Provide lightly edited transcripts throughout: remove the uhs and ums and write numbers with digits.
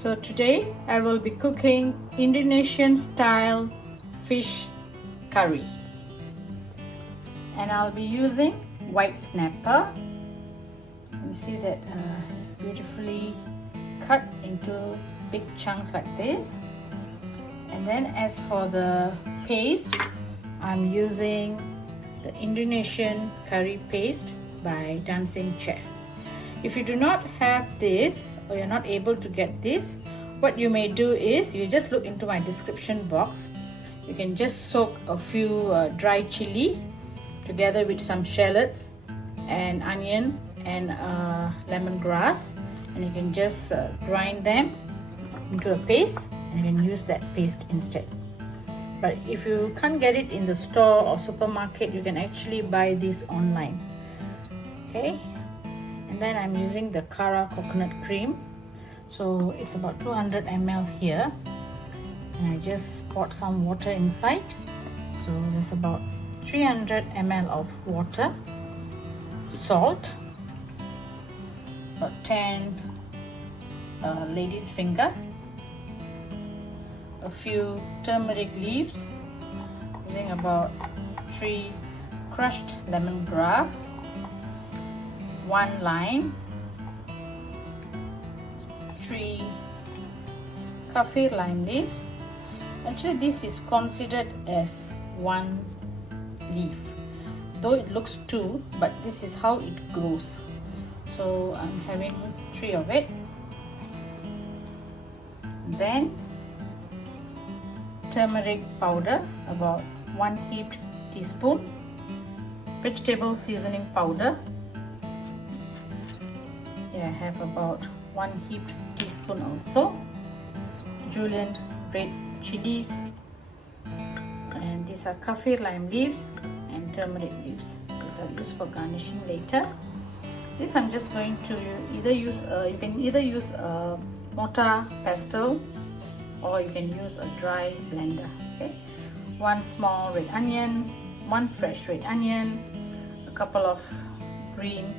So today I will be cooking Indonesian-style fish curry, and I'll be using white snapper. You can see that it's beautifully cut into big chunks like this. And then as for the paste, I'm using the Indonesian curry paste by Dancing Chef. If you do not have this, or you're not able to get this, what you may do is you just look into my description box. You can just soak a few dry chilli together with some shallots and onion and lemongrass, and you can just grind them into a paste, and you can use that paste instead. But if you can't get it in the store or supermarket, you can actually buy this online. Okay, and then I'm using the Kara coconut cream, so it's about 200 ml here, and I just poured some water inside. So there's about 300 ml of water, salt, about 10 lady's finger, a few turmeric leaves, using about 3 crushed lemongrass, 1 lime, 3 kaffir lime leaves. Actually this is considered as 1 leaf, though it looks 2, but this is how it grows. So I'm having 3 of it. Then turmeric powder, about 1 heaped teaspoon, vegetable seasoning powder. Here I have about 1 heaped teaspoon also, Julienned red chilies, and these are kaffir lime leaves and turmeric leaves. These are used for garnishing later. This I'm just going to either use, you can either use a mortar-pestle, or you can use a dry blender. Okay, 1 small red onion, 1 fresh red onion, a couple of green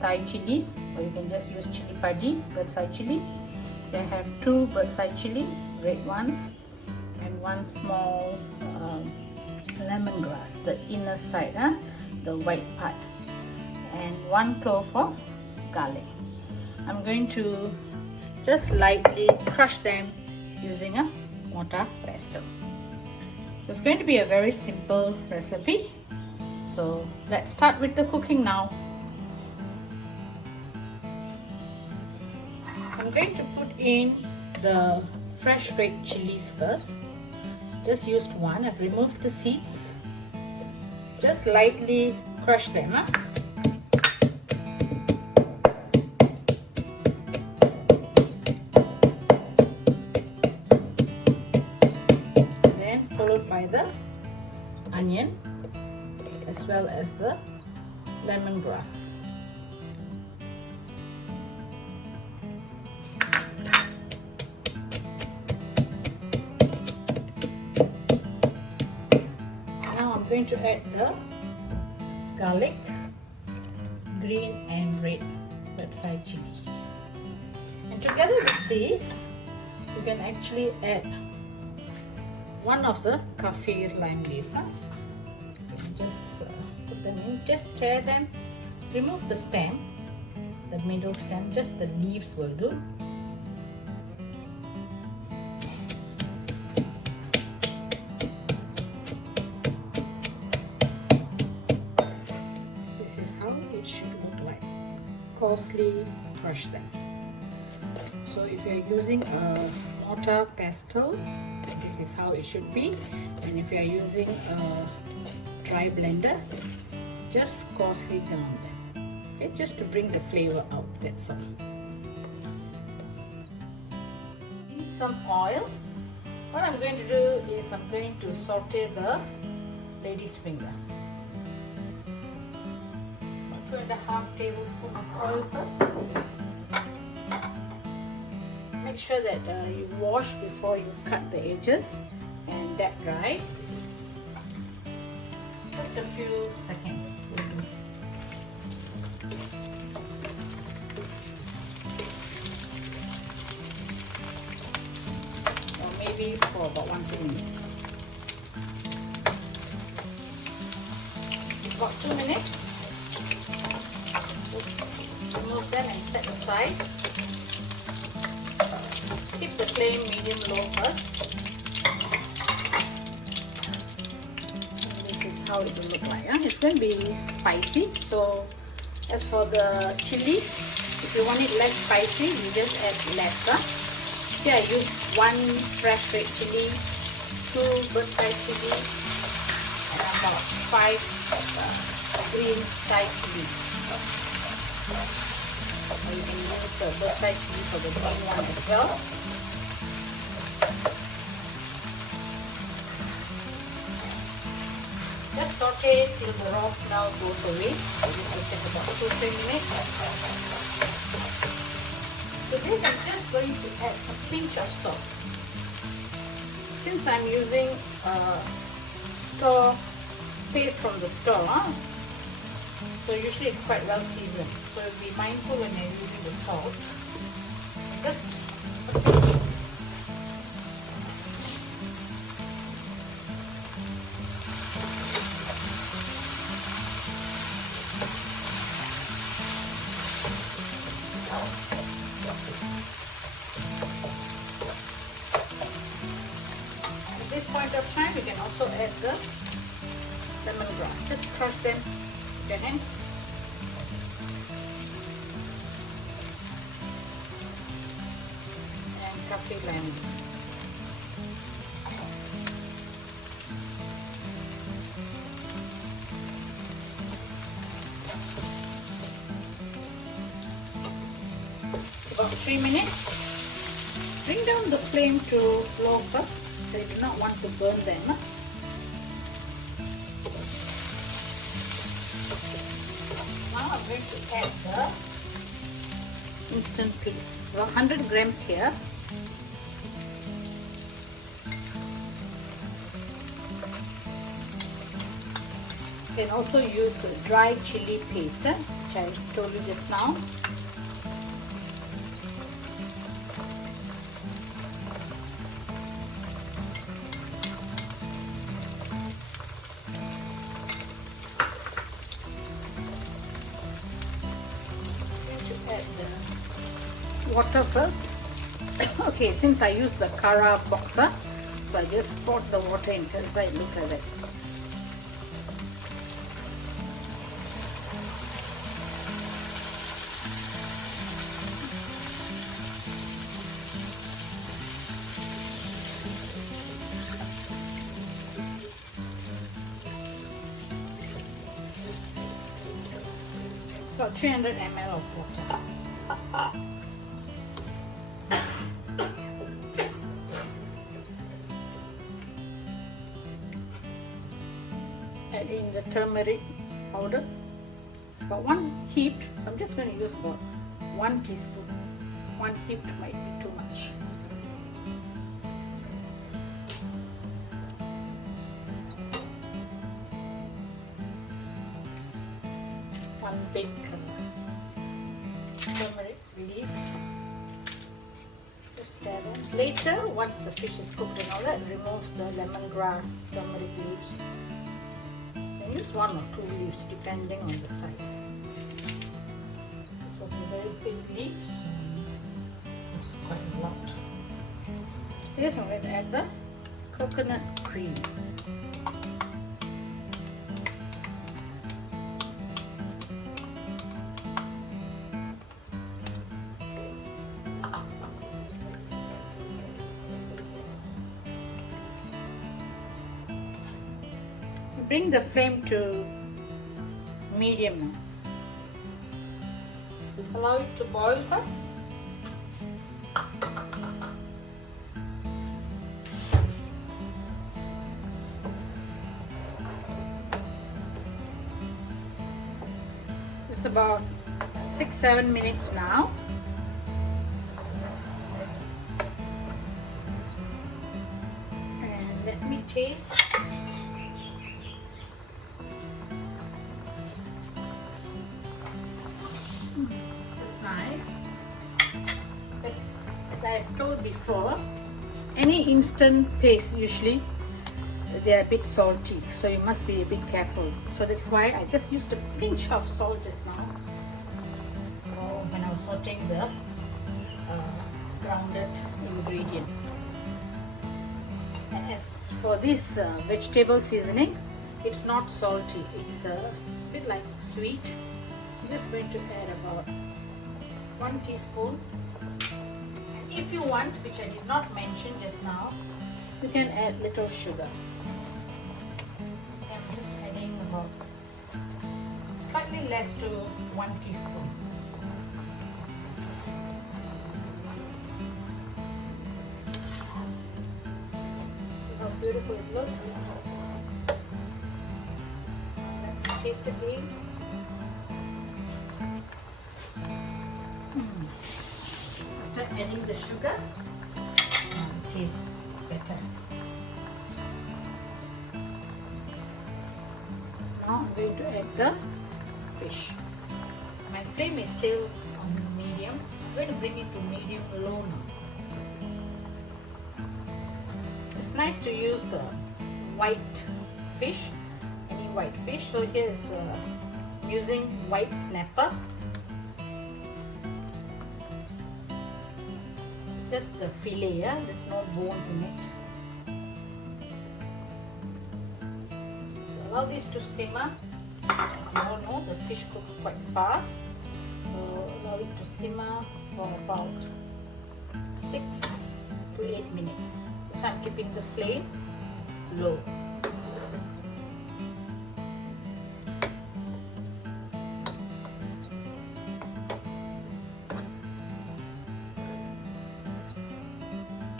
Thai chilies, or you can just use chili padi, bird's eye chili. I have 2 bird's eye chili, red ones, and 1 small lemongrass, the inner side, the white part, and 1 clove of garlic. I'm going to just lightly crush them using a mortar-pestle. So it's going to be a very simple recipe. So let's start with the cooking now. I'm going to put in the fresh red chilies first. Just used 1. I've removed the seeds. Just lightly crush them. Then followed by the onion as well as the lemongrass. I'm going to add the garlic, green and red bird's eye chili, and together with this you can actually add 1 of the kaffir lime leaves. Just put them in, just tear them, remove the stem, the middle stem, just the leaves will do. This is how it should look like. Coarsely crush them. So if you're using a mortar-pestle, this is how it should be, and if you're using a dry blender, just coarsely ground them. Okay, just to bring the flavor out, that's all. Use some oil. What I'm going to do is I'm going to saute the lady's finger. 2.5 tablespoons of oil first. Make sure that you wash before you cut the edges, and that dry. Just a few seconds will do. for about 1-2 minutes. About 2 minutes. Just remove them and set aside. Keep the flame medium-low first. And this is how it will look like. It's going to be spicy. So as for the chilies, if you want it less spicy, you just add less. Here I use 1 fresh red chili, 2 bird's-eye chili, and about 5 green Thai chilies. Or you can use the bird's-eye chili for the green one as well. Just saute till the raw smell goes away. So this will take about 2-3 minutes. To this I'm just going to add a pinch of salt. Since I'm using store paste from the store, so usually it's quite well seasoned. So be mindful when you're using the salt. Just a pinch. At this point of time, you can also add the lemongrass. Just crush them with your hands. And kaffir lemon. About 3 minutes. Bring down the flame to low first. So you do not want to burn them. Now I'm going to add the instant paste. It's about 100 grams here. You can also use dry chili paste, which I told you just now. Water first. Okay, since I use the Kara boxer, so I just poured the water inside. So it looks like that. About 300 ml of water. Adding the turmeric powder. It's about 1 heaped, so I'm just going to use about 1 teaspoon. 1 heaped might be too much. One big turmeric leaf. Just stir them. Later, once the fish is cooked and all that, remove the lemongrass, turmeric leaves. Use 1 or 2 leaves depending on the size. This was a very big leaf, so it's quite a lot. This I'm going to add the coconut cream. Bring the flame to medium. Allow it to boil first. It's about 6-7 minutes now. And let me taste. Nice. But as I have told before, any instant paste usually they're a bit salty, so you must be a bit careful. So that's why I just used a pinch of salt just now when I was sauteing the grounded ingredient. And as for this vegetable seasoning, it's not salty, it's a bit like sweet. I'm just going to add about 1 teaspoon. And if you want, which I did not mention just now, you can add little sugar. I'm just adding about slightly less to 1 teaspoon. Look how beautiful it looks. Taste it again. After adding the sugar, taste is better. Now I'm going to add the fish. My flame is still on medium. I'm going to bring it to medium low now. It's nice to use white fish, any white fish. So here is using white snapper. Just the fillet, yeah? There's no bones in it. So allow this to simmer. As you all know, the fish cooks quite fast. So allow it to simmer for about 6 to 8 minutes. So I'm keeping the flame low.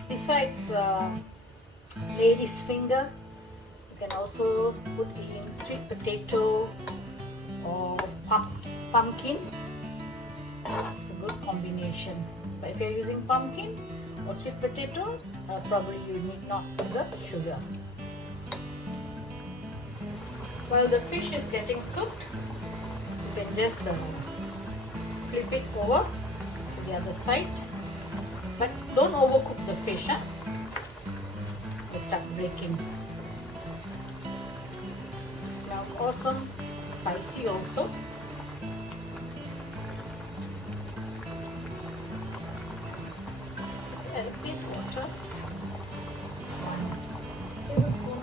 Besides lady's finger, you can also put in sweet potato or pumpkin. It's a good combination. But if you're using pumpkin or sweet potato, probably you need not put the sugar. While the fish is getting cooked, you can just flip it over to the other side. But don't overcook the fish, huh? It'll start breaking. It smells awesome, spicy also. Just add a bit of water. 1 tablespoon.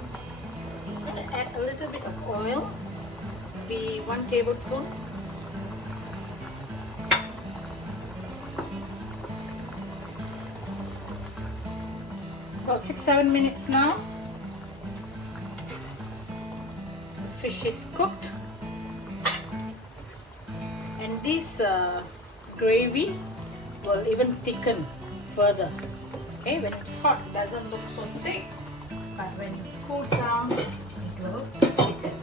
I'm going to add a little bit of oil, maybe 1 tablespoon. About 6-7 minutes now. The fish is cooked, and this gravy will even thicken further. Okay, when it's hot, it doesn't look so thick, but when it cools down, it will thicken.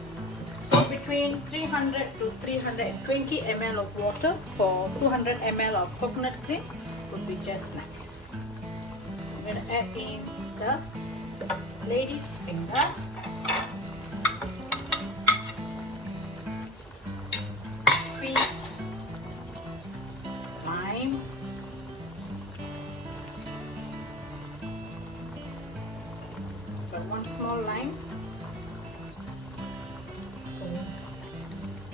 So between 300 to 320 ml of water for 200 ml of coconut cream would be just nice. I'm going to add in the lady's finger, squeeze lime, got 1 small lime. So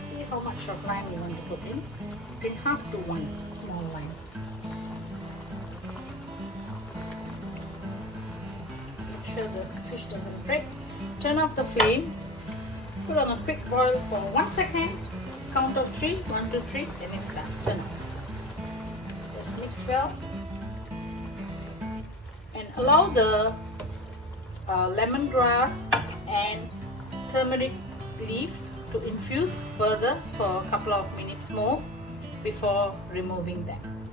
see how much of lime you want to put in. Between half to 1 small lime. Sure the fish doesn't break. Turn off the flame, put on a quick boil for 1 second, count of 3, 1, 2, 3, and it's done. Turn off. Just mix well and allow the lemongrass and turmeric leaves to infuse further for a couple of minutes more before removing them.